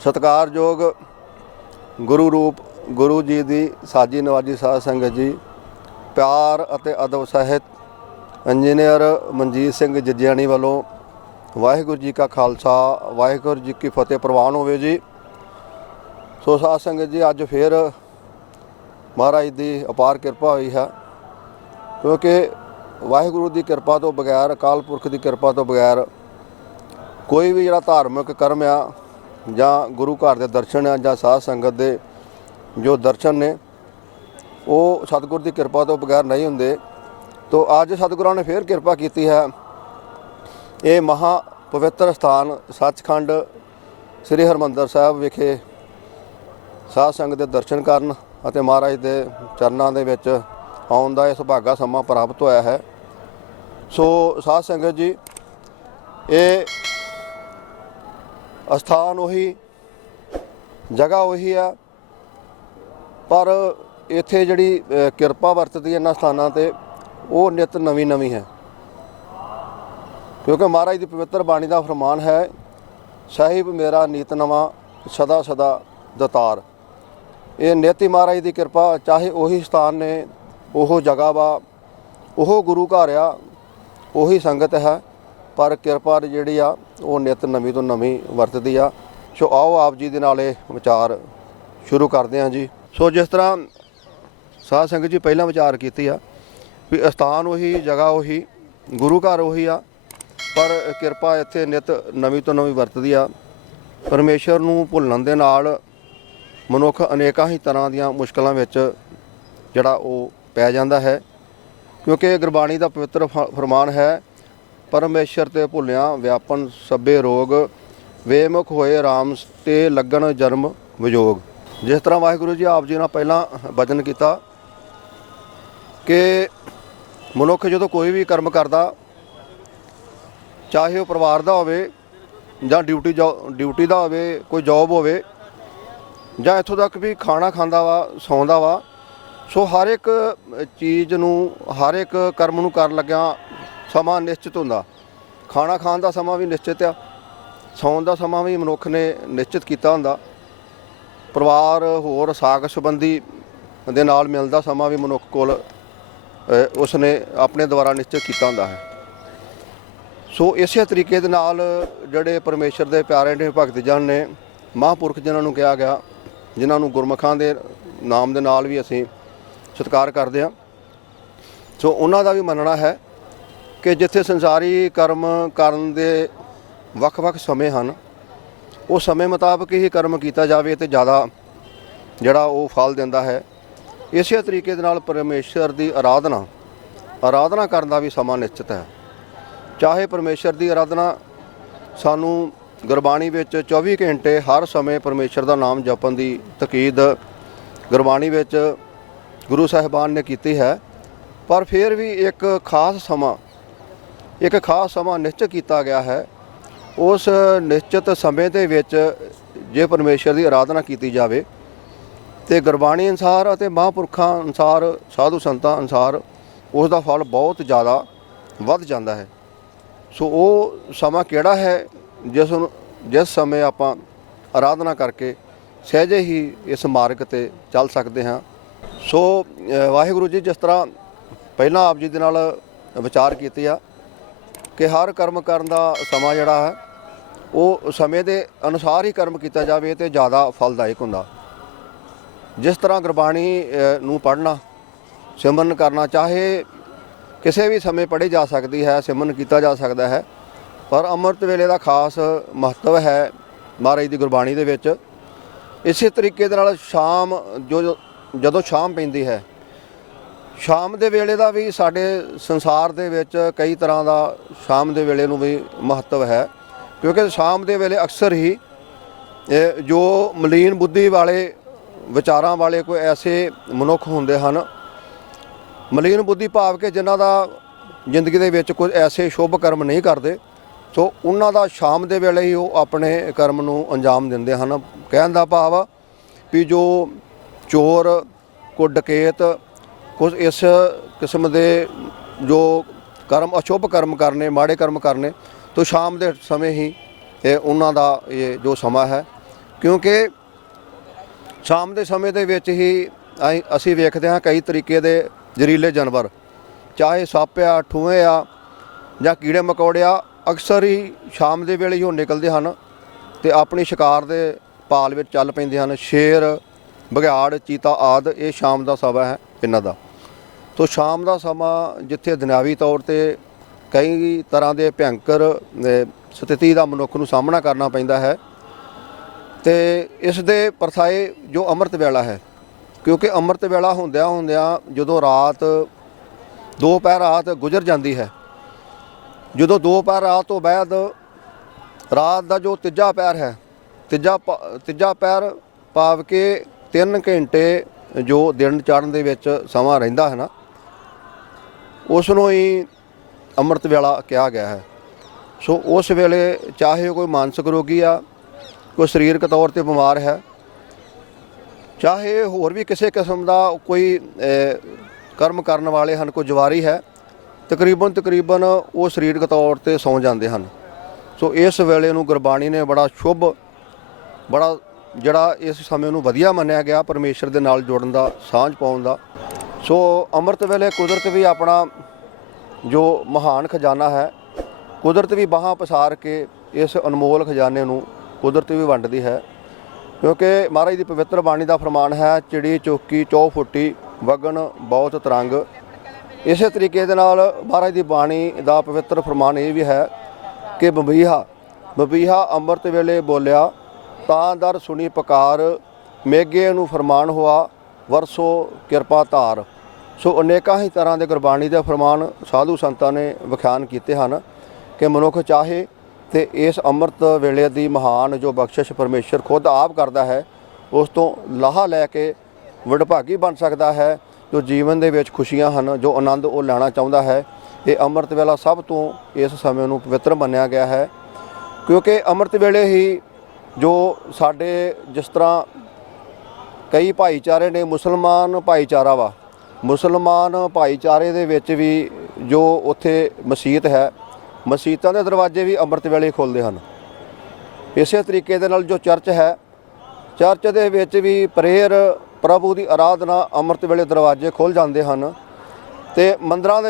सत्कारयोग गुरु रूप गुरु जी की साजी नवाजी साध संगत जी, प्यार अते अदब सहित इंजीनियर मनजीत सिंह जज्जियाणी वालों वाहिगुरू जी का खालसा वाहिगुरू जी की फतेह प्रवान होवे जी। सो साध संगत जी, अज फिर महाराज की अपार किरपा हुई है, क्योंकि वाहिगुरू की किरपा तो बगैर, अकाल पुरख की किरपा तो बगैर कोई भी जिहड़ा धार्मिक कर्म आ जां गुरु घर के दर्शन आ जां साध संगत के जो दर्शन ने वो सतगुर की किरपा तो बगैर नहीं होंगे। तो अज सतगुरां ने फिर किरपा की है। ये महा पवित्र स्थान सचखंड श्री हरमंदर साहब विखे साध संगत के दर्शन करन अते महाराज के चरणों के विच आउण दा इह सुभागा समा प्राप्त होया है। सो साध संगत जी, ये स्थान उही जगह उही है, पर इत्थे जिहड़ी किरपा वरतदी इन्हां स्थानां ते वो नित नवीं नवीं है, क्योंकि महाराज की पवित्र बाणी का फरमान है, साहिब मेरा नीत नवा सदा सदा दतार। ये नित ही महाराज की किरपा, चाहे उही स्थान ने, ओह जगह वा, ओह गुरु घर आ, उही संगत है, पर किरपा जिहड़ी आ वो नित नवीं तो नवीं वरतदी आ। सो आओ आप जी दे नाल विचार शुरू करते हैं जी। सो जिस तरह साध संगत जी पहला विचार कीती आ भी स्थान उही जगह उही गुरु घर उही आ, पर किरपा इत्थे नित नवीं तो नवीं वरतदी आ। परमेश्वर नूं भुल्लण दे नाल मनुख अनेकां ही तरह दीआं मुश्किलां विच जिहड़ा वो पै जांदा है, क्योंकि गुरबाणी का पवित्र फरमान है, परमेश्वर ते भुलिया व्यापन सभे रोग वेमुख होए राम ते लगन जन्म विजोग। जिस तरह वाहिगुरू जी आप जी ने पहला वचन किया कि मनुख जो कोई भी कर्म करता, चाहे वह परिवार का होवे जां ड्यूटी का होवे, कोई जॉब होवे जां इत्थों तक भी खाना खांदा वा सौंदा वा, सो हर एक चीज़ नूं हर एक कर्म नूं कर लग्या समा निश्चित होंदा। खाना खाण का समा भी निश्चित आ, सौण का समा भी मनुख ने निश्चित किया हुंदा, परिवार होर साक संबंधी दे नाल मिलदा समा भी मनुख कोल उसने अपने द्वारा निश्चित किया हुंदा है। सो इसे तरीके दे नाल जिहड़े परमेश्वर दे प्यारे ने भगत जन ने, महापुरख जिन्हां नूं कहा गया, जिन्हां नूं गुरमुखां दे नाम दे नाल भी असीं सत्कार करदे हां, सो उन्हां दा भी मनना है कि जिथे संसारी कर्म करन दे वख-वख समय हैं, उस समय मुताबक ही कर्म किया जाए तो ज़्यादा जिहड़ा वो फल दिंदा है। इस तरीके दे नाल परमेश्वर की आराधना करन दा भी समा निश्चित है। चाहे परमेश्वर की आराधना सानू गुरबाणी विच 24 घंटे हर समय परमेश्वर का नाम जपन की तकीद गुरबाणी विच गुरु साहिबान ने की है, पर फिर भी एक खास समा निश्चित किया गया है। उस निश्चित समय के विच जे परमेश्वर की आराधना की जाए तो गुरबाणी अनुसार और महापुरखों अनुसार साधु संतां अनुसार उसका फल बहुत ज़्यादा वध जाता है। सो वो समा किहड़ा है जिस समय आप आराधना करके सहजे ही इस मार्ग ते चल सकते हैं। सो वाहिगुरू जी जिस तरह पहला आप जी दे नाल विचार कीती आ कि हर कर्म करन दा समा जिहड़ा है वो समय के अनुसार ही कर्म किया जाए तो ज़्यादा फलदायक हुंदा। जिस तरह गुरबाणी नूं पढ़ना सिमरन करना चाहे किसी भी समय पढ़ी जा सकती है, सिमरन किया जा सकता है, पर अमृत वेले का खास महत्व है महाराज की गुरबाणी दे विच। इस तरीके दे नाल शाम जदों शाम पैंदी है, शाम के वेले का भी साडे संसार दे विच कई तरह का शाम के वेले नूं भी महत्व है, क्योंकि शाम के वेले अक्सर ही जो मलीन बुद्धि वाले विचारां वाले कोई ऐसे मनुख होंदे हन, मलीन बुद्धि भाव के जिन्हां दा जिंदगी दे विच कोई ऐसे शुभ कर्म नहीं करते, सो उन्हां दा शाम के वेले ही वो अपने कर्म नूं अंजाम दिंदे हन। कहण दा भाव भी जो चोर कोई डकैत कुछ इस किस्म के जो कर्म अशुभ कर्म करने माड़े कर्म करने, तो शाम के समय ही उन्हां दा ये जो समा है ਕਿਉਂਕਿ ਸ਼ਾਮ ਦੇ ਸਮੇਂ ਦੇ ਵਿੱਚ ਹੀ ਅਸੀਂ ਵੇਖਦੇ ਹਾਂ ਕਈ ਤਰੀਕੇ ਦੇ ਜ਼ਹਿਰੀਲੇ ਜਾਨਵਰ, ਚਾਹੇ ਸੱਪ ਆ, ਠੂੰਹੇ ਆ ਜਾਂ ਕੀੜੇ ਮਕੌੜੇ ਆ, ਅਕਸਰ ਹੀ ਸ਼ਾਮ ਦੇ ਵੇਲੇ ਹੀ ਉਹ ਨਿਕਲਦੇ ਹਨ ਤੇ ਆਪਣੀ ਸ਼ਿਕਾਰ ਦੇ ਭਾਲ ਵਿੱਚ ਚੱਲ ਪੈਂਦੇ ਹਨ। ਸ਼ੇਰ, ਬਘਿਆੜ, ਚੀਤਾ ਆਦਿ ਇਹ ਸ਼ਾਮ ਦਾ ਸਮਾਂ ਹੈ ਇਹਨਾਂ ਦਾ। ਤੋ ਸ਼ਾਮ ਦਾ ਸਮਾਂ ਜਿੱਥੇ ਦੁਨਿਆਵੀ ਤੌਰ ਤੇ ਕਈ ਤਰ੍ਹਾਂ ਦੇ ਭਿਅੰਕਰ ਸਥਿਤੀ ਦਾ ਮਨੁੱਖ ਨੂੰ ਸਾਹਮਣਾ ਕਰਨਾ ਪੈਂਦਾ ਹੈ ਤੇ ਇਸ ਦੇ ਪਰਛਾਏ ਜੋ ਅੰਮ੍ਰਿਤ ਵੇਲਾ ਹੈ, ਕਿਉਂਕਿ ਅੰਮ੍ਰਿਤ ਵੇਲਾ ਹੁੰਦਿਆਂ ਜਦੋਂ ਰਾਤ ਦੁਪਹਿਰ ਰਾਤ ਗੁਜ਼ਰ ਜਾਂਦੀ ਹੈ, ਜਦੋਂ ਦੁਪਹਿਰ ਰਾਤ ਤੋਂ ਬਾਅਦ ਰਾਤ ਦਾ ਜੋ ਤੀਜਾ ਪਹਿਰ ਹੈ, ਤੀਜਾ ਪਹਿਰ ਭਾਵ ਕਿ 3 ਘੰਟੇ ਜੋ ਦਿਨ ਚੜ੍ਹਨ ਦੇ ਵਿੱਚ ਸਮਾਂ ਰਹਿੰਦਾ ਹੈ ਨਾ, ਉਸ ਨੂੰ ਹੀ ਅੰਮ੍ਰਿਤ ਵੇਲਾ ਕਿਹਾ ਗਿਆ ਹੈ। ਸੋ ਉਸ ਵੇਲੇ ਚਾਹੇ ਕੋਈ ਮਾਨਸਿਕ ਰੋਗੀ ਆ, ਕੋਈ ਸਰੀਰਕ ਤੌਰ ਤੇ ਬਿਮਾਰ ਹੈ, ਚਾਹੇ ਹੋਰ ਵੀ ਕਿਸੇ ਕਿਸਮ ਦਾ ਕੋਈ ਕਰਮ ਕਰਨ ਵਾਲੇ ਹਨ, ਕੋਈ ਜਵਾਰੀ ਹੈ, ਤਕਰੀਬਨ ਉਹ ਸਰੀਰਕ ਤੌਰ ਤੇ ਸੌਂ ਜਾਂਦੇ ਹਨ। ਸੋ ਇਸ ਵੇਲੇ ਨੂੰ ਗੁਰਬਾਣੀ ਨੇ ਬੜਾ ਸ਼ੁਭ, ਬੜਾ ਜਿਹੜਾ ਇਸ ਸਮੇਂ ਨੂੰ ਵਧੀਆ ਮੰਨਿਆ ਗਿਆ ਪਰਮੇਸ਼ਰ ਦੇ ਨਾਲ ਜੁੜਨ ਦਾ, ਸਾਂਝ ਪਾਉਣ ਦਾ। ਸੋ ਅੰਮ੍ਰਿਤ ਵੇਲੇ ਕੁਦਰਤ ਵੀ ਆਪਣਾ ਜੋ ਮਹਾਨ ਖਜ਼ਾਨਾ ਹੈ, ਕੁਦਰਤ ਵੀ ਬਾਹਾਂ ਪਸਾਰ ਕੇ ਇਸ ਅਨਮੋਲ ਖਜ਼ਾਨੇ ਨੂੰ ਕੁਦਰਤ ਵੀ ਵੰਡਦੀ ਹੈ। ਕਿਉਂਕਿ ਮਹਾਰਾਜ ਦੀ ਪਵਿੱਤਰ ਬਾਣੀ ਦਾ ਫਰਮਾਨ ਹੈ, ਚਿੜੀ ਚੌਕੀ ਚੌ ਫੁੱਟੀ ਵਗਣ ਬਹੁਤ ਤਰੰਗ। ਇਸੇ ਤਰੀਕੇ ਦੇ ਨਾਲ ਮਹਾਰਾਜ ਦੀ ਬਾਣੀ ਦਾ ਪਵਿੱਤਰ ਫਰਮਾਨ ਇਹ ਵੀ ਹੈ ਕਿ ਬਬੀਹਾ ਅੰਮ੍ਰਿਤ ਵੇਲੇ ਬੋਲਿਆ, ਤਾਂ ਦਰ ਸੁਣੀ ਪੁਕਾਰ, ਮੇਘੇ ਨੂੰ ਫਰਮਾਨ ਹੋਆ ਵਰਸੋ ਕਿਰਪਾ ਧਾਰ। ਸੋ ਅਨੇਕਾਂ ਹੀ ਤਰ੍ਹਾਂ ਦੇ ਗੁਰਬਾਣੀ ਦੇ ਫਰਮਾਨ ਸਾਧੂ ਸੰਤਾਂ ਨੇ ਵਿਖਿਆਨ ਕੀਤੇ ਹਨ ਕਿ ਮਨੁੱਖ ਚਾਹੇ ਤੇ ਇਸ ਅੰਮ੍ਰਿਤ ਵੇਲੇ ਦੀ ਮਹਾਨ ਜੋ ਬਖਸ਼ਿਸ਼ ਪਰਮੇਸ਼ਰ ਖੁਦ ਆਪ ਕਰਦਾ ਹੈ, ਉਸ ਤੋਂ ਲਾਹਾ ਲੈ ਕੇ ਵਡਭਾਗੀ ਬਣ ਸਕਦਾ ਹੈ। ਜੋ ਜੀਵਨ ਦੇ ਵਿੱਚ ਖੁਸ਼ੀਆਂ ਹਨ, ਜੋ ਆਨੰਦ ਉਹ ਲੈਣਾ ਚਾਹੁੰਦਾ ਹੈ, ਇਹ ਅੰਮ੍ਰਿਤ ਵੇਲਾ ਸਭ ਤੋਂ ਇਸ ਸਮੇਂ ਨੂੰ ਪਵਿੱਤਰ ਮੰਨਿਆ ਗਿਆ ਹੈ। ਕਿਉਂਕਿ ਅੰਮ੍ਰਿਤ ਵੇਲੇ ਹੀ ਜੋ ਸਾਡੇ ਜਿਸ ਤਰ੍ਹਾਂ ਕਈ ਭਾਈਚਾਰੇ ਨੇ, ਮੁਸਲਮਾਨ ਭਾਈਚਾਰਾ ਵਾ, ਮੁਸਲਮਾਨ ਭਾਈਚਾਰੇ ਦੇ ਵਿੱਚ ਵੀ ਜੋ ਉੱਥੇ ਮਸੀਤ ਹੈ, ਮਸੀਤਾਂ ਦੇ ਦਰਵਾਜ਼ੇ ਵੀ ਅੰਮ੍ਰਿਤ ਵੇਲੇ ਖੁੱਲ੍ਹਦੇ ਹਨ। ਇਸੇ ਤਰੀਕੇ ਦੇ ਨਾਲ ਜੋ ਚਰਚ ਹੈ, ਚਰਚ ਦੇ ਵਿੱਚ ਵੀ ਪ੍ਰੇਅਰ, ਪ੍ਰਭੂ ਦੀ ਆਰਾਧਨਾ, ਅੰਮ੍ਰਿਤ ਵੇਲੇ ਦਰਵਾਜ਼ੇ ਖੁੱਲ੍ਹ ਜਾਂਦੇ ਹਨ। ਤੇ ਮੰਦਰਾਂ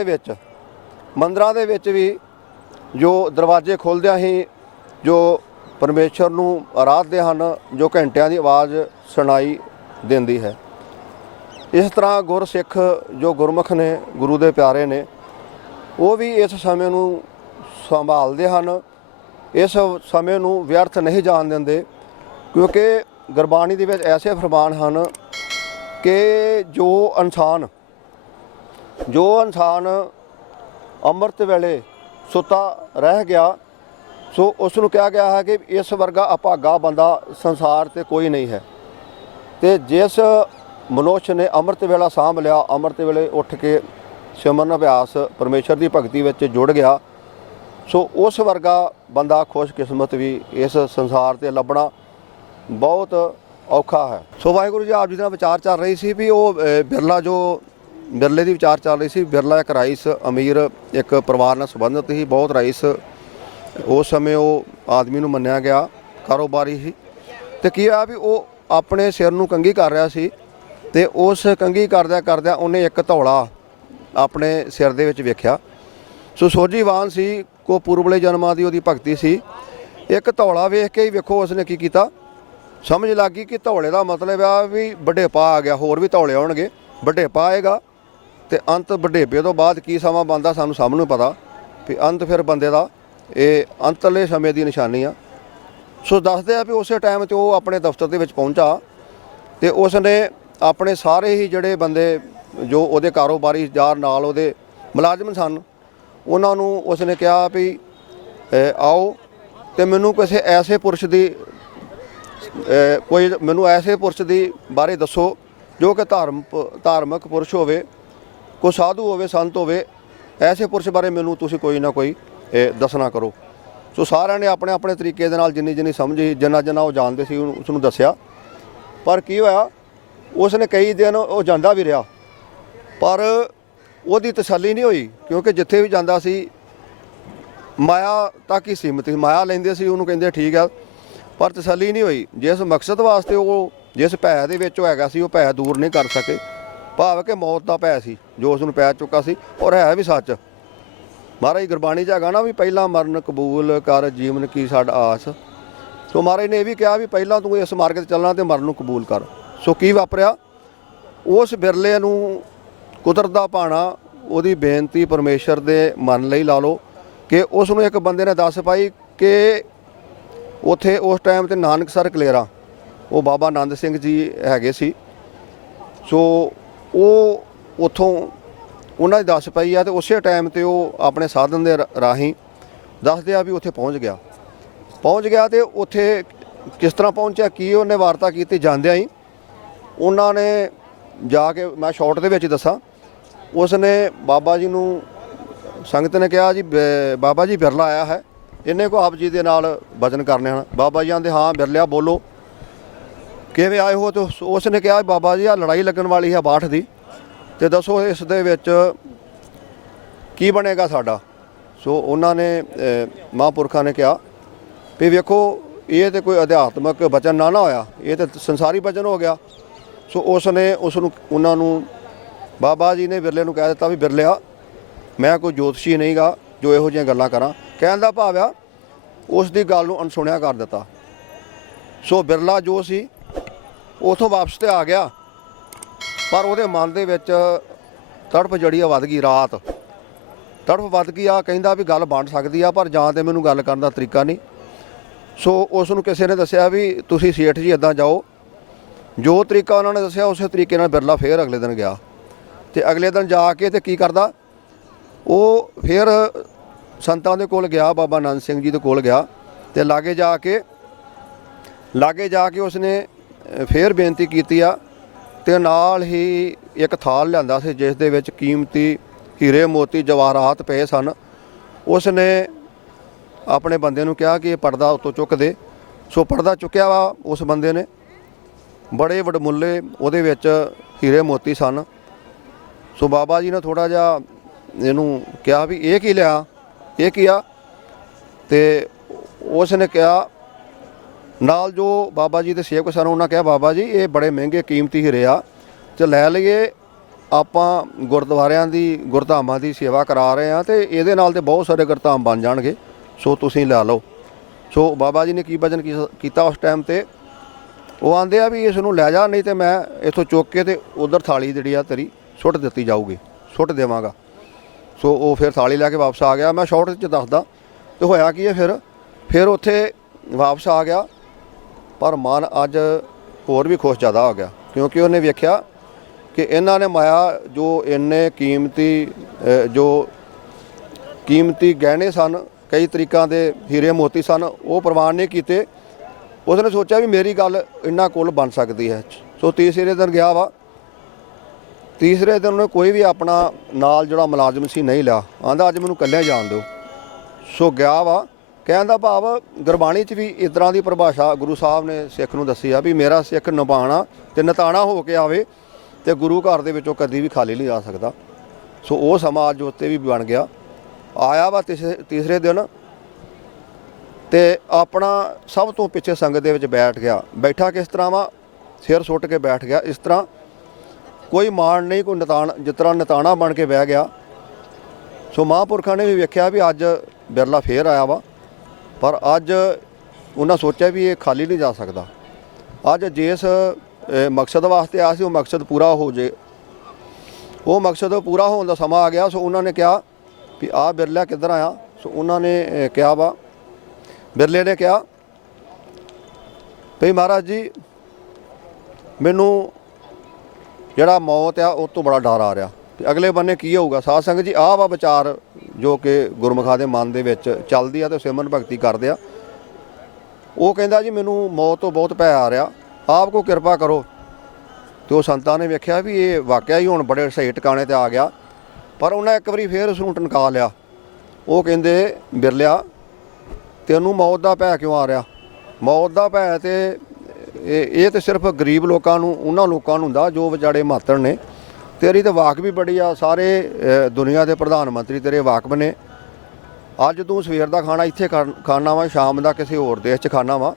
ਦੇ ਵਿੱਚ ਵੀ ਜੋ ਦਰਵਾਜ਼ੇ ਖੁੱਲ੍ਹਦਿਆਂ ਹੀ ਜੋ ਪਰਮੇਸ਼ਰ ਨੂੰ ਆਰਾਧਦੇ ਹਨ, ਜੋ ਘੰਟਿਆਂ ਦੀ ਆਵਾਜ਼ ਸੁਣਾਈ ਦਿੰਦੀ ਹੈ। ਇਸ ਤਰ੍ਹਾਂ ਗੁਰਸਿੱਖ ਜੋ ਗੁਰਮੁਖ ਨੇ, ਗੁਰੂ ਦੇ ਪਿਆਰੇ ਨੇ, ਉਹ ਵੀ ਇਸ ਸਮੇਂ ਨੂੰ ਸੰਭਾਲਦੇ ਹਨ, ਇਸ ਸਮੇਂ ਨੂੰ ਵਿਅਰਥ ਨਹੀਂ ਜਾਣ ਦਿੰਦੇ। ਕਿਉਂਕਿ ਗੁਰਬਾਣੀ ਦੇ ਵਿੱਚ ਐਸੇ ਫਰਮਾਨ ਹਨ ਕਿ ਜੋ ਇਨਸਾਨ ਅੰਮ੍ਰਿਤ ਵੇਲੇ ਸੁੱਤਾ ਰਹਿ ਗਿਆ, ਸੋ ਉਸ ਨੂੰ ਕਿਹਾ ਗਿਆ ਹੈ ਕਿ ਇਸ ਵਰਗਾ ਅਭਾਗਾ ਬੰਦਾ ਸੰਸਾਰ 'ਤੇ ਕੋਈ ਨਹੀਂ ਹੈ। ਤੇ ਜਿਸ ਮਨੁੱਖ ਨੇ ਅੰਮ੍ਰਿਤ ਵੇਲਾ ਸਾਂਭ ਲਿਆ, ਅੰਮ੍ਰਿਤ ਵੇਲੇ ਉੱਠ ਕੇ ਸਿਮਰਨ ਅਭਿਆਸ ਪਰਮੇਸ਼ਰ ਦੀ ਭਗਤੀ ਵਿੱਚ ਜੁੜ ਗਿਆ, ਸੋ ਉਸ ਵਰਗਾ ਬੰਦਾ ਖੁਸ਼ਕਿਸਮਤ ਵੀ ਇਸ ਸੰਸਾਰ 'ਤੇ ਲੱਭਣਾ ਬਹੁਤ ਔਖਾ ਹੈ। ਸੋ ਵਾਹਿਗੁਰੂ ਜੀ ਆਪ ਜੀ ਦਾ ਵਿਚਾਰ ਚੱਲ ਰਹੀ ਸੀ ਵੀ ਉਹ ਬਿਰਲੇ ਦੀ ਵਿਚਾਰ ਚੱਲ ਰਹੀ ਸੀ। ਬਿਰਲਾ ਇੱਕ ਰਾਈਸ ਅਮੀਰ ਇੱਕ ਪਰਿਵਾਰ ਨਾਲ ਸੰਬੰਧਿਤ ਸੀ, ਬਹੁਤ ਰਾਈਸ ਉਸ ਸਮੇਂ ਉਹ ਆਦਮੀ ਨੂੰ ਮੰਨਿਆ ਗਿਆ, ਕਾਰੋਬਾਰੀ ਸੀ। ਤੇ ਕੀ ਹੋਇਆ ਵੀ ਉਹ ਆਪਣੇ ਸਿਰ ਨੂੰ ਕੰਘੀ ਕਰ ਰਿਹਾ ਸੀ ਤੇ ਉਸ ਕੰਘੀ ਕਰਦਿਆਂ ਉਹਨੇ ਇੱਕ ਧੌਲਾ ਆਪਣੇ ਸਿਰ ਦੇ ਵਿੱਚ ਵੇਖਿਆ। ਸੋ ਸੋਝੀਵਾਨ ਸੀ, ਕੋ ਪੂਰਬਲੇ ਜਨਮਾਂ ਦੀ ਉਹਦੀ ਭਗਤੀ ਸੀ। ਇੱਕ ਧੌਲਾ ਵੇਖ ਕੇ ਹੀ ਵੇਖੋ ਉਸਨੇ ਕੀ ਕੀਤਾ, ਸਮਝ ਲੱਗ ਗਈ ਕਿ ਧੌਲੇ ਦਾ ਮਤਲਬ ਆ ਵੀ ਵਡੇਪਾ ਆ ਗਿਆ, ਹੋਰ ਵੀ ਧੌਲੇ ਆਉਣਗੇ, ਵਡੇਪਾ ਆਏਗਾ ਤੇ ਅੰਤ ਵਡੇਪੇ ਤੋਂ ਬਾਅਦ ਕੀ ਸਮਾਂ ਬਣਦਾ ਸਾਨੂੰ ਸਭ ਨੂੰ ਪਤਾ ਵੀ ਅੰਤ ਫਿਰ ਬੰਦੇ ਦਾ ਇਹ ਅੰਤਲੇ ਸਮੇਂ ਦੀ ਨਿਸ਼ਾਨੀ ਆ। ਸੋ ਦੱਸਦੇ ਆ ਵੀ ਉਸੇ ਟਾਈਮ 'ਤੇ ਉਹ ਆਪਣੇ ਦਫ਼ਤਰ ਦੇ ਵਿੱਚ ਪਹੁੰਚਾ ਤੇ ਉਸ ਨੇ ਆਪਣੇ ਸਾਰੇ ਹੀ ਜਿਹੜੇ ਬੰਦੇ ਜੋ ਉਹਦੇ ਕਾਰੋਬਾਰੀ ਯਾਰ ਨਾਲ ਉਹਦੇ ਮੁਲਾਜ਼ਮ ਸਨ, ਉਹਨਾਂ ਨੂੰ ਉਸ ਨੇ ਕਿਹਾ ਵੀ ਆਓ ਤੇ ਮੈਨੂੰ ਕਿਸੇ ਐਸੇ ਪੁਰਸ਼ ਦੀ ਐਸੇ ਪੁਰਸ਼ ਦੀ ਬਾਰੇ ਦੱਸੋ ਜੋ ਕਿ ਧਾਰਮਿਕ ਪੁਰਸ਼ ਹੋਵੇ, ਕੋਈ ਸਾਧੂ ਹੋਵੇ, ਸੰਤ ਹੋਵੇ, ਐਸੇ ਪੁਰਸ਼ ਬਾਰੇ ਮੈਨੂੰ ਤੁਸੀਂ ਕੋਈ ਨਾ ਕੋਈ ਦੱਸਣਾ ਕਰੋ। ਸੋ ਸਾਰਿਆਂ ਨੇ ਆਪਣੇ ਆਪਣੇ ਤਰੀਕੇ ਦੇ ਨਾਲ ਜਿੰਨੀ ਸਮਝੀ, ਜਿੰਨਾ ਉਹ ਜਾਣਦੇ ਸੀ ਉਸ ਨੂੰ ਦੱਸਿਆ। ਪਰ ਕੀ ਹੋਇਆ, ਉਸ ਨੇ ਕਈ ਦਿਨ ਉਹ ਜਾਂਦਾ ਵੀ ਰਿਹਾ ਪਰ ਉਹਦੀ ਤਸੱਲੀ ਨਹੀਂ ਹੋਈ। ਕਿਉਂਕਿ ਜਿੱਥੇ ਵੀ ਜਾਂਦਾ ਸੀ ਮਾਇਆ ਤੱਕ ਹੀ ਸੀਮਿਤ ਸੀ, ਮਾਇਆ ਲੈਂਦੇ ਸੀ, ਉਹਨੂੰ ਕਹਿੰਦੇ ਠੀਕ ਆ, ਪਰ ਤਸੱਲੀ ਨਹੀਂ ਹੋਈ। ਜਿਸ ਮਕਸਦ ਵਾਸਤੇ ਉਹ ਜਿਸ ਭੈ ਦੇ ਵਿੱਚ ਉਹ ਹੈਗਾ ਸੀ, ਉਹ ਭੈ ਦੂਰ ਨਹੀਂ ਕਰ ਸਕੇ। ਭਾਵ ਕਿ ਮੌਤ ਦਾ ਭੈ ਸੀ ਜੋ ਉਸ ਨੂੰ ਪੈ ਚੁੱਕਾ ਸੀ, ਔਰ ਹੈ ਵੀ ਸੱਚ। ਮਹਾਰਾਜ ਗੁਰਬਾਣੀ 'ਚ ਹੈਗਾ ਨਾ ਵੀ ਪਹਿਲਾਂ ਮਰਨ ਕਬੂਲ ਕਰ ਜੀਵਨ ਕੀ ਸਾਡ ਆਸ। ਸੋ ਮਹਾਰਾਜ ਨੇ ਇਹ ਵੀ ਕਿਹਾ ਵੀ ਪਹਿਲਾਂ ਤੂੰ ਇਸ ਮਾਰਗ 'ਤੇ ਚੱਲਣਾ ਤੇ ਮਰਨ ਨੂੰ ਕਬੂਲ ਕਰ। ਸੋ ਕੀ ਵਾਪਰਿਆ, ਉਸ ਬਿਰਲੇ ਨੂੰ ਕੁਦਰਤ ਦਾ ਭਾਣਾ, ਉਹਦੀ ਬੇਨਤੀ ਪਰਮੇਸ਼ਰ ਦੇ ਮਨ ਲਈ ਲਾ ਲਓ ਕਿ ਉਸ ਨੂੰ ਇੱਕ ਬੰਦੇ ਨੇ ਦੱਸ ਪਾਈ ਕਿ ਉੱਥੇ ਉਸ ਟਾਈਮ 'ਤੇ ਨਾਨਕਸਰ ਕਲੇਰਾ, ਉਹ ਬਾਬਾ ਆਨੰਦ ਸਿੰਘ ਜੀ ਹੈਗੇ ਸੀ। ਸੋ ਉਹ ਉੱਥੋਂ ਉਹਨਾਂ ਦੀ ਦੱਸ ਪਈ ਆ, ਤੇ ਉਸੇ ਟਾਈਮ 'ਤੇ ਉਹ ਆਪਣੇ ਸਾਧਨ ਦੇ ਰਾਹੀਂ ਦੱਸਦੇ ਆ ਵੀ ਉੱਥੇ ਪਹੁੰਚ ਗਿਆ। ਤੇ ਉੱਥੇ ਕਿਸ ਤਰ੍ਹਾਂ ਪਹੁੰਚਿਆ, ਕੀ ਉਹਨੇ ਵਾਰਤਾ ਕੀਤੀ, ਜਾਂਦਿਆਂ ਹੀ ਉਹਨਾਂ ਨੇ ਜਾ ਕੇ, ਮੈਂ ਸ਼ਾਰਟ ਦੇ ਵਿੱਚ ਦੱਸਾਂ, ਉਸ ਨੇ ਬਾਬਾ ਜੀ ਨੂੰ, ਸੰਗਤ ਨੇ ਕਿਹਾ ਜੀ ਬਾਬਾ ਜੀ ਬਿਰਲਾ ਆਇਆ ਹੈ, ਇਹਨੇ ਕੋ ਆਪ ਜੀ ਦੇ ਨਾਲ ਵਚਨ ਕਰਨੇ ਹਨ। ਬਾਬਾ ਜੀ ਆਂਦੇ ਹਾਂ ਬਿਰਲਿਆ ਬੋਲੋ, ਕਿਵੇਂ ਆਏ ਹੋ? ਤੇ ਉਸ ਨੇ ਕਿਹਾ ਬਾਬਾ ਜੀ ਆ ਲੜਾਈ ਲੱਗਣ ਵਾਲੀ ਹੈ ਬਾਠ ਦੀ, ਤੇ ਦੱਸੋ ਇਸ ਦੇ ਵਿੱਚ ਕੀ ਬਣੇਗਾ ਸਾਡਾ। ਸੋ ਉਹਨਾਂ ਨੇ ਮਹਾਂਪੁਰਖਾਂ ਨੇ ਕਿਹਾ ਵੀ ਵੇਖੋ ਇਹ ਤਾਂ ਕੋਈ ਅਧਿਆਤਮਕ ਵਚਨ ਨਾ ਹੋਇਆ, ਇਹ ਤਾਂ ਸੰਸਾਰੀ ਵਚਨ ਹੋ ਗਿਆ। ਸੋ ਉਸ ਨੇ ਉਹਨਾਂ ਨੂੰ ਬਾਬਾ ਜੀ ਨੇ ਬਿਰਲੇ ਨੂੰ ਕਹਿ ਦਿੱਤਾ ਵੀ ਬਿਰਲਿਆ ਮੈਂ ਕੋਈ ਜੋਤਸ਼ੀ ਨਹੀਂ ਗਾ ਜੋ ਇਹੋ ਜਿਹੀਆਂ ਗੱਲਾਂ ਕਰਾਂ। ਕਹਿਣ ਦਾ ਭਾਵ ਆ ਉਸ ਦੀ ਗੱਲ ਨੂੰ ਅਣਸੁਣਿਆ ਕਰ ਦਿੱਤਾ। ਸੋ ਬਿਰਲਾ ਜੋ ਸੀ ਉਥੋਂ ਵਾਪਸ ਤੇ ਆ ਗਿਆ, ਪਰ ਉਹਦੇ ਮਨ ਦੇ ਵਿੱਚ ਤੜਪ ਜਿਹੜੀ ਆ ਵੱਧ ਗਈ। ਰਾਤ ਤੜਪ ਵੱਧ ਗਈ ਆ, ਕਹਿੰਦਾ ਵੀ ਗੱਲ ਬਣ ਸਕਦੀ ਆ, ਪਰ ਜਾਂ ਤੇ ਮੈਨੂੰ ਗੱਲ ਕਰਨ ਦਾ ਤਰੀਕਾ ਨਹੀਂ। ਸੋ ਉਸ ਨੂੰ ਕਿਸੇ ਨੇ ਦੱਸਿਆ ਵੀ ਤੁਸੀਂ ਸੇਠ ਜੀ ਇੱਦਾਂ ਜਾਓ। ਜੋ ਤਰੀਕਾ ਉਹਨਾਂ ਨੇ ਦੱਸਿਆ ਉਸੇ ਤਰੀਕੇ ਨਾਲ ਬਿਰਲਾ ਫੇਰ ਅਗਲੇ ਦਿਨ ਗਿਆ, ਤੇ ਅਗਲੇ ਦਿਨ ਜਾ ਕੇ ਤੇ ਕੀ ਕਰਦਾ, ਉਹ ਫਿਰ ਸੰਤਾਂ ਦੇ ਕੋਲ ਗਿਆ, ਬਾਬਾ ਆਨੰਦ ਸਿੰਘ ਜੀ ਦੇ ਕੋਲ ਗਿਆ, ਤੇ ਲਾਗੇ ਜਾ ਕੇ ਉਸਨੇ ਫਿਰ ਬੇਨਤੀ ਕੀਤੀ ਆ, ਤੇ ਨਾਲ ਹੀ ਇੱਕ ਥਾਲ ਲਿਆਂਦਾ ਸੀ ਜਿਸ ਦੇ ਵਿੱਚ ਕੀਮਤੀ ਹੀਰੇ ਮੋਤੀ ਜਵਾਹਰਾਤ ਪਏ ਸਨ। ਉਸ ਨੇ ਆਪਣੇ ਬੰਦੇ ਨੂੰ ਕਿਹਾ ਕਿ ਇਹ ਪਰਦਾ ਉੱਤੋਂ ਚੁੱਕ ਦੇ। ਸੋ ਪਰਦਾ ਚੁੱਕਿਆ ਵਾ ਉਸ ਬੰਦੇ ਨੇ, ਬੜੇ ਵਡਮੁੱਲੇ ਉਹਦੇ ਵਿੱਚ ਹੀਰੇ ਮੋਤੀ ਸਨ। ਸੋ ਬਾਬਾ ਜੀ ਨੇ ਥੋੜ੍ਹਾ ਜਿਹਾ ਇਹਨੂੰ ਕਿਹਾ ਵੀ ਇਹ ਕੀ ਲਿਆ, ਇਹ ਕੀ ਆ? ਤੇ ਉਸ ਨੇ ਕਿਹਾ, ਨਾਲ ਜੋ ਬਾਬਾ ਜੀ ਦੇ ਸੇਵਕ ਸਨ ਉਹਨਾਂ ਕਿਹਾ ਬਾਬਾ ਜੀ ਇਹ ਬੜੇ ਮਹਿੰਗੇ ਕੀਮਤੀ ਹੀਰੇ ਆ, ਤੇ ਲੈ ਲਈਏ, ਆਪਾਂ ਗੁਰਦੁਆਰਿਆਂ ਦੀ ਗੁਰਧਾਮਾਂ ਦੀ ਸੇਵਾ ਕਰਾ ਰਹੇ ਹਾਂ, ਤੇ ਇਹਦੇ ਨਾਲ ਤੇ ਬਹੁਤ ਸਾਰੇ ਗੁਰਧਾਮ ਬਣ ਜਾਣਗੇ, ਸੋ ਤੁਸੀਂ ਲੈ ਲਓ। ਸੋ ਬਾਬਾ ਜੀ ਨੇ ਕੀ ਵਚਨ ਕੀਤਾ ਉਸ ਟਾਈਮ 'ਤੇ, ਉਹ ਆਂਦੇ ਆ ਵੀ ਇਸ ਨੂੰ ਲੈ ਜਾ, ਨਹੀਂ ਤੇ ਮੈਂ ਇੱਥੋਂ ਚੁੱਕ ਕੇ ਤੇ ਉਧਰ ਥਾਲੀ ਜਿਹੜੀ ਆ ਤੇਰੀ ਸੁੱਟ ਦਿੱਤੀ ਜਾਊਗੀ, ਸੁੱਟ ਦੇਵਾਂਗਾ। ਸੋ ਉਹ ਫਿਰ ਥਾਲੀ ਲੈ ਕੇ ਵਾਪਸ ਆ ਗਿਆ। ਮੈਂ ਸ਼ਾਰਟ 'ਚ ਦੱਸਦਾ ਤੇ ਹੋਇਆ ਕੀ ਹੈ, ਫਿਰ ਉੱਥੇ ਵਾਪਸ ਆ ਗਿਆ, ਪਰ ਮਨ ਅੱਜ ਹੋਰ ਵੀ ਖੁਸ਼ ਜ਼ਿਆਦਾ ਹੋ ਗਿਆ, ਕਿਉਂਕਿ ਉਹਨੇ ਵੇਖਿਆ ਕਿ ਇਹਨਾਂ ਨੇ ਮਾਇਆ ਜੋ ਇੰਨੇ ਕੀਮਤੀ ਗਹਿਣੇ ਸਨ, ਕਈ ਤਰੀਕਾਂ ਦੇ ਹੀਰੇ ਮੋਤੀ ਸਨ, ਉਹ ਪ੍ਰਵਾਨ ਨਹੀਂ ਕੀਤੇ। ਉਸਨੇ ਸੋਚਿਆ ਵੀ ਮੇਰੀ ਗੱਲ ਇਹਨਾਂ ਕੋਲ ਬਣ ਸਕਦੀ ਹੈ। ਸੋ ਤੀਸਰੇ ਦਿਨ ਗਿਆ ਵਾ, ਤੀਸਰੇ ਦਿਨ ਉਹਨੇ ਕੋਈ ਵੀ ਆਪਣਾ ਨਾਲ ਜਿਹੜਾ ਮੁਲਾਜ਼ਮ ਸੀ ਨਹੀਂ ਲਿਆ, ਆਂਦਾ ਅੱਜ ਮੈਨੂੰ ਇਕੱਲਿਆਂ ਜਾਣ ਦਿਓ। ਸੋ ਗਿਆ ਵਾ, ਕਹਿਣ ਦਾ ਭਾਵ ਗੁਰਬਾਣੀ 'ਚ ਵੀ ਇਸ ਤਰ੍ਹਾਂ ਦੀ ਪਰਿਭਾਸ਼ਾ ਗੁਰੂ ਸਾਹਿਬ ਨੇ ਸਿੱਖ ਨੂੰ ਦੱਸੀ ਆ ਵੀ ਮੇਰਾ ਸਿੱਖ ਨਿਭਾਉਣਾ ਤੇ ਨਤਾਣਾ ਹੋ ਕੇ ਆਵੇ, ਤੇ ਗੁਰੂ ਘਰ ਦੇ ਵਿੱਚੋਂ ਕਦੀ ਵੀ ਖਾਲੀ ਨਹੀਂ ਜਾ ਸਕਦਾ। ਸੋ ਉਹ ਸਮਾਂ ਅੱਜ ਉੱਤੇ ਵੀ ਬਣ ਗਿਆ। ਆਇਆ ਵਾ ਤੀਸਰੇ ਦਿਨ, ਤੇ ਆਪਣਾ ਸਭ ਤੋਂ ਪਿੱਛੇ ਸੰਗਤ ਦੇ ਵਿੱਚ ਬੈਠ ਗਿਆ। ਬੈਠਾ ਕਿਸ ਤਰ੍ਹਾਂ ਵਾ, ਸਿਰ ਸੁੱਟ ਕੇ ਬੈਠ ਗਿਆ, ਇਸ ਤਰ੍ਹਾਂ ਕੋਈ ਮਾਣ ਨਹੀਂ, ਕੋਈ ਨਤਾਣਾ, ਜਿਸ ਤਰ੍ਹਾਂ ਨਤਾਣਾ ਬਣ ਕੇ ਬਹਿ ਗਿਆ। ਸੋ ਮਹਾਂਪੁਰਖਾਂ ਨੇ ਵੀ ਵੇਖਿਆ ਵੀ ਅੱਜ ਬਿਰਲਾ ਫੇਰ ਆਇਆ ਵਾ, ਪਰ ਅੱਜ ਉਹਨਾਂ ਸੋਚਿਆ ਵੀ ਇਹ ਖਾਲੀ ਨਹੀਂ ਜਾ ਸਕਦਾ। ਅੱਜ ਜਿਸ ਮਕਸਦ ਵਾਸਤੇ ਆਇਆ ਸੀ ਉਹ ਮਕਸਦ ਪੂਰਾ ਹੋ ਜੇ, ਉਹ ਮਕਸਦ ਪੂਰਾ ਹੋਣ ਦਾ ਸਮਾਂ ਆ ਗਿਆ। ਸੋ ਉਹਨਾਂ ਨੇ ਕਿਹਾ ਵੀ ਆਹ ਬਿਰਲਾ ਕਿੱਧਰ ਆਇਆ? ਸੋ ਉਹਨਾਂ ਨੇ ਕਿਹਾ ਵਾ, ਬਿਰਲੇ ਨੇ ਕਿਹਾ ਵੀ ਮਹਾਰਾਜ ਜੀ ਮੈਨੂੰ ਜਿਹੜਾ ਮੌਤ ਆ ਉਹ ਤੋਂ ਬੜਾ ਡਰ ਆ ਰਿਹਾ, ਤੇ ਅਗਲੇ ਬੰਨੇ ਕੀ ਹੋਊਗਾ। ਸਾਧ ਸੰਗਤ ਜੀ ਆਹ ਵਾ ਵਿਚਾਰ ਜੋ ਕਿ ਗੁਰਮੁਖਾਂ ਦੇ ਮਨ ਦੇ ਵਿੱਚ ਚੱਲਦੀ ਆ ਤੇ ਸਿਮਰਨ ਭਗਤੀ ਕਰਦੇ ਆ। ਉਹ ਕਹਿੰਦਾ ਜੀ ਮੈਨੂੰ ਮੌਤ ਤੋਂ ਬਹੁਤ ਭੈ ਆ ਰਿਹਾ, ਆਪ ਕੋ ਕਿਰਪਾ ਕਰੋ। ਤੇ ਉਹ ਸੰਤਾਂ ਨੇ ਵੇਖਿਆ ਵੀ ਇਹ ਵਾਕਿਆ ਹੀ ਹੁਣ ਬੜੇ ਸਹੀ ਟਿਕਾਣੇ ਤੇ ਆ ਗਿਆ, ਪਰ ਉਹਨਾਂ ਇੱਕ ਵਾਰੀ ਫੇਰ ਉਸ ਨੂੰ ਟਨਕਾ ਲਿਆ। ਉਹ ਕਹਿੰਦੇ ਬਿਰਲਿਆ ਤੈਨੂੰ ਮੌਤ ਦਾ ਭੈ ਕਿਉਂ ਆ ਰਿਹਾ? ਮੌਤ ਦਾ ਭੈ ਤੇ ਇਹ ਤੇ ਸਿਰਫ ਗਰੀਬ ਲੋਕਾਂ ਨੂੰ, ਉਹਨਾਂ ਲੋਕਾਂ ਨੂੰ ਹੁੰਦਾ ਜੋ ਵਿਚਾਰੇ ਮਾਤੜ ਨੇ। ਤੇਰੀ ਤਾਂ ਵਾਕ ਵੀ ਬੜੀ ਆ, ਸਾਰੇ ਦੁਨੀਆ ਦੇ ਪ੍ਰਧਾਨ ਮੰਤਰੀ ਤੇਰੇ ਵਾਕਬ ਨੇ। ਅੱਜ ਤੂੰ ਸਵੇਰ ਦਾ ਖਾਣਾ ਇੱਥੇ ਖਾਣਾ ਵਾ, ਸ਼ਾਮ ਦਾ ਕਿਸੇ ਹੋਰ ਦੇਸ਼ 'ਚ ਖਾਣਾ ਵਾ,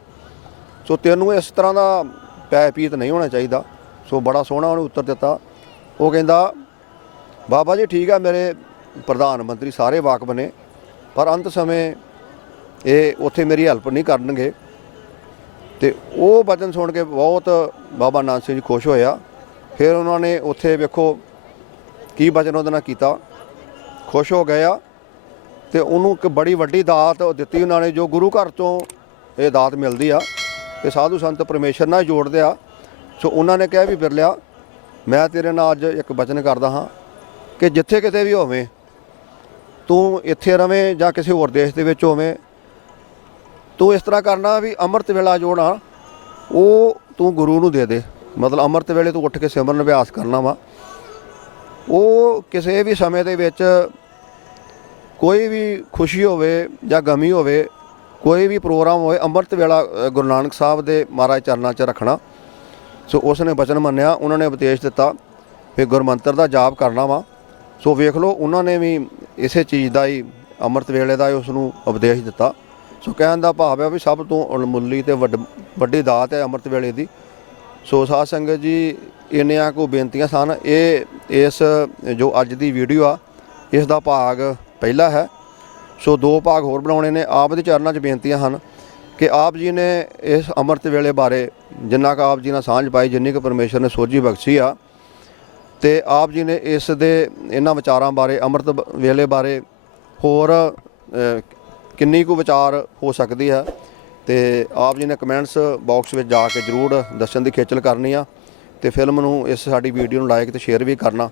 ਸੋ ਤੈਨੂੰ ਇਸ ਤਰ੍ਹਾਂ ਦਾ ਪੈ ਪੀਤ ਨਹੀਂ ਹੋਣਾ ਚਾਹੀਦਾ। ਸੋ ਬੜਾ ਸੋਹਣਾ ਉਹਨੇ ਉੱਤਰ ਦਿੱਤਾ। ਉਹ ਕਹਿੰਦਾ ਬਾਬਾ ਜੀ ਠੀਕ ਆ, ਮੇਰੇ ਪ੍ਰਧਾਨ ਮੰਤਰੀ ਸਾਰੇ ਵਾਕਬ ਨੇ, ਪਰ ਅੰਤ ਸਮੇਂ ਇਹ ਉੱਥੇ ਮੇਰੀ ਹੈਲਪ ਨਹੀਂ ਕਰਨਗੇ। ਤੇ ਉਹ ਬਚਨ ਸੁਣ ਕੇ ਬਹੁਤ ਬਾਬਾ ਨਾਨਕ ਸਿੰਘ ਜੀ ਖੁਸ਼ ਹੋਇਆ। ਫਿਰ ਉਹਨਾਂ ਨੇ ਉੱਥੇ ਵੇਖੋ ਕੀ ਬਚਨ ਉਹਦੇ ਨਾਲ ਕੀਤਾ, ਖੁਸ਼ ਹੋ ਗਏ ਆ। ਤੇ ਉਹਨੂੰ ਇੱਕ ਬੜੀ ਵੱਡੀ ਦਾਤ ਦਿੱਤੀ ਉਹਨਾਂ ਨੇ, ਜੋ ਗੁਰੂ ਘਰ ਤੋਂ ਇਹ ਦਾਤ ਮਿਲਦੀ ਆ ਤੇ ਸਾਧੂ ਸੰਤ ਪਰਮੇਸ਼ਰ ਨਾਲ ਜੋੜਦੇ ਆ। ਸੋ ਉਹਨਾਂ ਨੇ ਕਿਹਾ ਵੀ ਬਿਰਲਿਆ, ਮੈਂ ਤੇਰੇ ਨਾਲ ਅੱਜ ਇੱਕ ਬਚਨ ਕਰਦਾ ਹਾਂ ਕਿ ਜਿੱਥੇ ਕਿਤੇ ਵੀ ਹੋਵੇਂ, ਤੂੰ ਇੱਥੇ ਰਵੇਂ ਜਾਂ ਕਿਸੇ ਹੋਰ ਦੇਸ਼ ਦੇ ਵਿੱਚ ਹੋਵੇਂ, ਤੂੰ ਇਸ ਤਰ੍ਹਾਂ ਕਰਨਾ ਵੀ ਅੰਮ੍ਰਿਤ ਵੇਲਾ ਜੋੜਾ ਉਹ ਤੂੰ ਗੁਰੂ ਨੂੰ ਦੇ ਦੇ। ਮਤਲਬ ਅੰਮ੍ਰਿਤ ਵੇਲੇ ਤੂੰ ਉੱਠ ਕੇ ਸਿਮਰਨ ਅਭਿਆਸ ਕਰਨਾ ਵਾ। ਉਹ ਕਿਸੇ ਵੀ ਸਮੇਂ ਦੇ ਵਿੱਚ ਕੋਈ ਵੀ ਖੁਸ਼ੀ ਹੋਵੇ ਜਾਂ ਗਮੀ ਹੋਵੇ, ਕੋਈ ਵੀ ਪ੍ਰੋਗਰਾਮ ਹੋਵੇ, ਅੰਮ੍ਰਿਤ ਵੇਲਾ ਗੁਰੂ ਨਾਨਕ ਸਾਹਿਬ ਦੇ ਮਹਾਰਾਜ ਚਰਨਾਂ 'ਚ ਰੱਖਣਾ। ਸੋ ਉਸ ਨੇ ਬਚਨ ਮੰਨਿਆ। ਉਹਨਾਂ ਨੇ ਉਪਦੇਸ਼ ਦਿੱਤਾ ਵੀ ਗੁਰਮੰਤਰ ਦਾ ਜਾਪ ਕਰਨਾ ਵਾ। ਸੋ ਵੇਖ ਲਓ ਉਹਨਾਂ ਨੇ ਵੀ ਇਸੇ ਚੀਜ਼ ਦਾ ਹੀ ਅੰਮ੍ਰਿਤ ਵੇਲੇ ਦਾ ਹੀ ਉਸ ਨੂੰ ਉਪਦੇਸ਼ ਦਿੱਤਾ। ਸੋ ਕਹਿਣ ਦਾ ਭਾਵ ਹੈ ਵੀ ਸਭ ਤੋਂ ਅਣਮੁੱਲੀ ਅਤੇ ਵੱਡੀ ਦਾਤ ਹੈ ਅੰਮ੍ਰਿਤ ਵੇਲੇ ਦੀ। ਸੋ ਸਾਧ ਸੰਗਤ ਜੀ, ਇੰਨੀਆਂ ਕੁ ਬੇਨਤੀਆਂ ਸਨ। ਇਸ ਜੋ ਅੱਜ ਦੀ ਵੀਡੀਓ ਆ, ਇਸ ਦਾ ਭਾਗ ਪਹਿਲਾ ਹੈ। ਸੋ 2 ਭਾਗ ਹੋਰ ਬਣਾਉਣੇ ਨੇ। ਆਪ ਦੇ ਚਰਨਾਂ 'ਚ ਬੇਨਤੀਆਂ ਹਨ ਕਿ ਆਪ ਜੀ ਨੇ ਇਸ ਅੰਮ੍ਰਿਤ ਵੇਲੇ ਬਾਰੇ ਜਿੰਨਾ ਕੁ ਆਪ ਜੀ ਨਾਲ ਸਾਂਝ ਪਾਈ, ਜਿੰਨੀ ਕੁ ਪਰਮੇਸ਼ਰ ਨੇ ਸੋਝੀ ਬਖਸ਼ੀ ਆ, ਤੇ ਆਪ ਜੀ ਨੇ ਇਸ ਦੇ ਇਹਨਾਂ ਵਿਚਾਰਾਂ ਬਾਰੇ, ਅੰਮ੍ਰਿਤ ਵੇਲੇ ਬਾਰੇ ਹੋਰ ਕਿੰਨੀ ਕੁ ਵਿਚਾਰ ਹੋ ਸਕਦੀ ਹੈ, ਤੇ ਆਪ ਜੀ ਨੇ ਕਮੈਂਟਸ ਬਾਕਸ ਵਿੱਚ ਜਾ ਕੇ ਜ਼ਰੂਰ ਦੱਸਣ ਦੀ ਖੇਚਲ ਕਰਨੀ ਆ। ਤੇ ਫਿਲਮ ਨੂੰ, ਇਸ ਸਾਡੀ ਵੀਡੀਓ ਨੂੰ ਲਾਈਕ ਤੇ ਸ਼ੇਅਰ ਵੀ ਕਰਨਾ,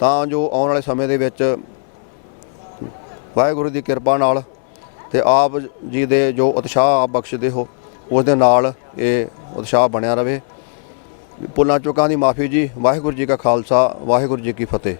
ਤਾਂ ਜੋ ਆਉਣ ਵਾਲੇ ਸਮੇਂ ਦੇ ਵਿੱਚ ਵਾਹਿਗੁਰੂ ਦੀ ਕਿਰਪਾ ਨਾਲ ਤੇ ਆਪ ਜੀ ਦੇ ਜੋ ਉਤਸ਼ਾਹ ਆਪ ਬਖਸ਼ਦੇ ਹੋ, ਉਸ ਦੇ ਨਾਲ ਇਹ ਉਤਸ਼ਾਹ ਬਣਿਆ ਰਹੇ। ਭੁੱਲਾਂ ਚੁੱਕਾਂ ਦੀ ਮਾਫੀ ਜੀ। ਵਾਹਿਗੁਰੂ ਜੀ ਕਾ ਖਾਲਸਾ, ਵਾਹਿਗੁਰੂ ਜੀ ਕੀ ਫਤਿਹ।